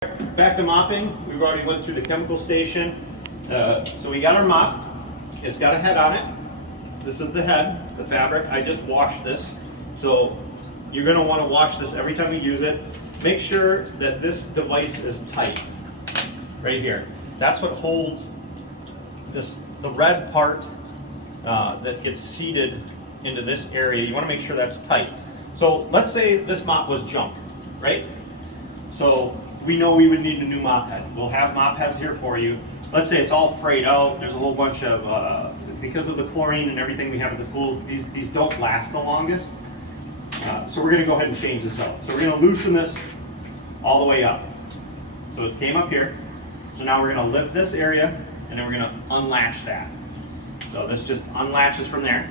Back to mopping. We've already went through the chemical station. So we got our mop. It's got a head on it. This is the head, the fabric. I just washed this. So you're going to want to wash this every time you use it. Make sure that this device is tight. Right here. That's what holds the red part that gets seated into this area. You want to make sure that's tight. So let's say this mop was junk, right? So we know we would need a new mop head. We'll have mop heads here for you. Let's say it's all frayed out. There's a whole bunch of, because of the chlorine and everything we have at the pool, these don't last the longest. So we're going to go ahead and change this out. So we're going to loosen this all the way up. So it's came up here. So now we're going to lift this area and then we're going to unlatch that. So this just unlatches from there.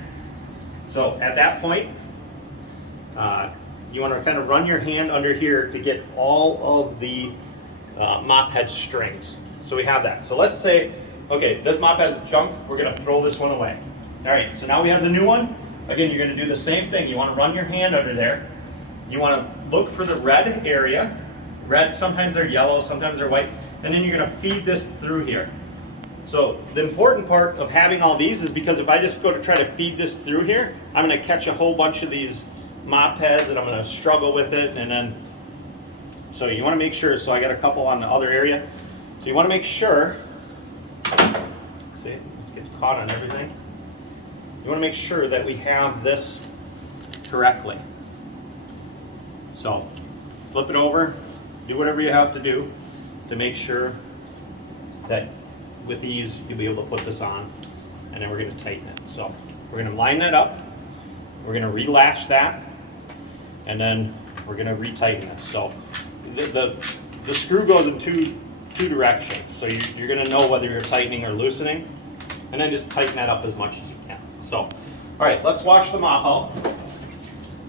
So at that point, you want to kind of run your hand under here to get all of the mop head strings. So we have that. So let's say, okay, this mop head's junk, we're going to throw this one away. All right, so now we have the new one. Again, you're going to do the same thing. You want to run your hand under there. You want to look for the red area. Red, sometimes they're yellow, sometimes they're white. And then you're going to feed this through here. So the important part of having all these is because if I just go to try to feed this through here, I'm going to catch a whole bunch of these mop heads and I'm going to struggle with it. And then, so you want to make sure, so I got a couple on the other area. So you want to make sure, see, it gets caught on everything. You want to make sure that we have this correctly. So flip it over, do whatever you have to do to make sure that with ease you'll be able to put this on, and then we're going to tighten it. So we're going to line that up, we're going to relatch that, and then we're going to retighten this. So the screw goes in two directions, so you're going to know whether you're tightening or loosening, and then just tighten that up as much as you can. So, all right, let's wash the mop out.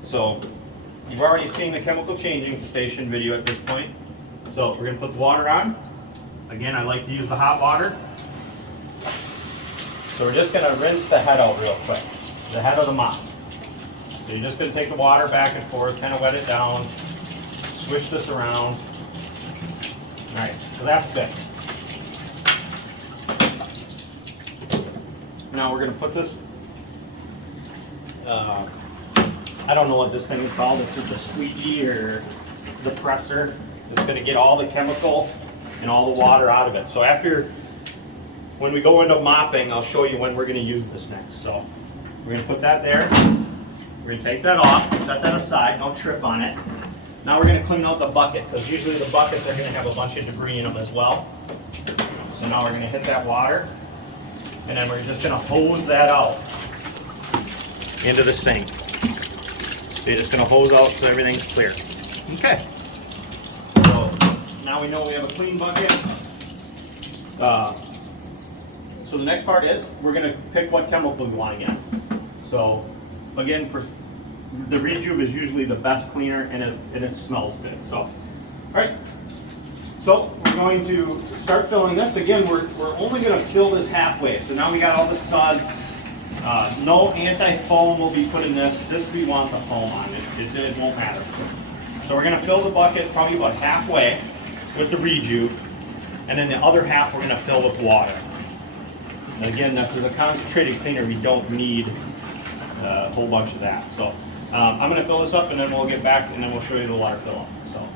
So you've already seen the chemical changing station video at this point. So we're going to put the water on. Again, I like to use the hot water. So we're just going to rinse the head out real quick, the head of the mop. So you're just going to take the water back and forth, kind of wet it down, swish this around. All right, so that's good. Now we're going to put this, I don't know what this thing is called, it's the squeegee or the presser. It's going to get all the chemical and all the water out of it. So when we go into mopping, I'll show you when we're going to use this next. So we're going to put that there. We're going to take that off, set that aside, don't trip on it. Now we're going to clean out the bucket, because usually the buckets are going to have a bunch of debris in them as well. So now we're going to hit that water, and then we're just going to hose that out into the sink. So you're just going to hose out so everything's clear. Okay. So now we know we have a clean bucket. So the next part is we're going to pick what chemical we want again. So again, for the Rejuve is usually the best cleaner, and it smells good. So, all right. So we're going to start filling this. Again, we're only going to fill this halfway. So now we got all the suds. No anti-foam will be put in this. This we want the foam on. It won't matter. So we're going to fill the bucket probably about halfway with the Rejuve, and then the other half we're going to fill with water. And again, this is a concentrated cleaner. We don't need a whole bunch of that. So I'm going to fill this up, and then we'll get back, and then we'll show you the water fill up. So.